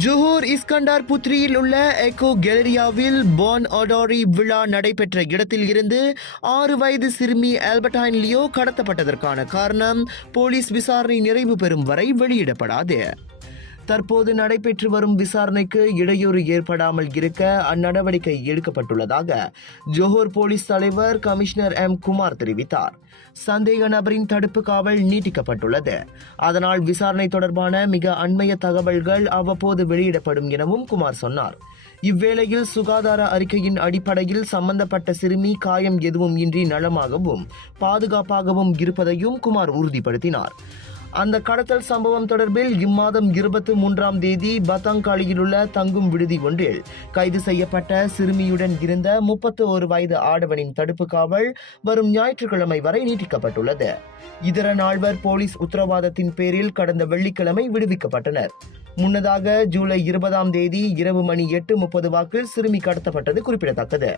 Johor Iskandar புத்ரியில் உள்ள echo கேலரியாவில் பான் ஆடோரி விழா நடைபெற்ற இடத்தில் இருந்து 6 வயது சிறுமி ஆல்பர்டைன் லியோ கடத்தப்பட்டதற்கான காரணம் போலீஸ் விசாரணை நிறைவு பெறும் வரை வெளியிடப்படாது. தற்போது நடைபெற்று வரும் விசாரணைக்கு இடையூறு ஏற்படாமல் இருக்க அந்நடவடிக்கை எடுக்கப்பட்டுள்ளதாக ஜோஹர் போலீஸ் தலைவர் கமிஷனர் எம் குமார் தெரிவித்தார். சந்தேக நபரின் தடுப்பு காவல் நீட்டிக்கப்பட்டுள்ளது. அதனால் விசாரணை தொடர்பான மிக அண்மைய தகவல்கள் அவ்வப்போது வெளியிடப்படும் எனவும் குமார் சொன்னார். இவ்வேளையில் சுகாதார அறிக்கையின் அடிப்படையில் சம்பந்தப்பட்ட சிறுமி காயம் எதுவும் இன்றி நலமாகவும் பாதுகாப்பாகவும் இருப்பதையும் குமார் உறுதிப்படுத்தினார். அந்த கடத்தல் சம்பவம் தொடர்பில் இம்மாதம் 23ஆம் தேதி பத்தாங்காலியில் உள்ள தங்கும் விடுதி ஒன்றில் கைது செய்யப்பட்ட சிறுமியுடன் இருந்த 31 வயது ஆடவனின் தடுப்பு காவல் வரும் ஞாயிற்றுக்கிழமை வரை நீட்டிக்கப்பட்டுள்ளது. இதர நால்வர் போலீஸ் உத்தரவாதத்தின் பேரில் கடந்த வெள்ளிக்கிழமை விடுவிக்கப்பட்டனர். முன்னதாக ஜூலை 20ஆம் தேதி இரவு மணி 8:30 வாக்கில் சிறுமி கடத்தப்பட்டது குறிப்பிடத்தக்கது.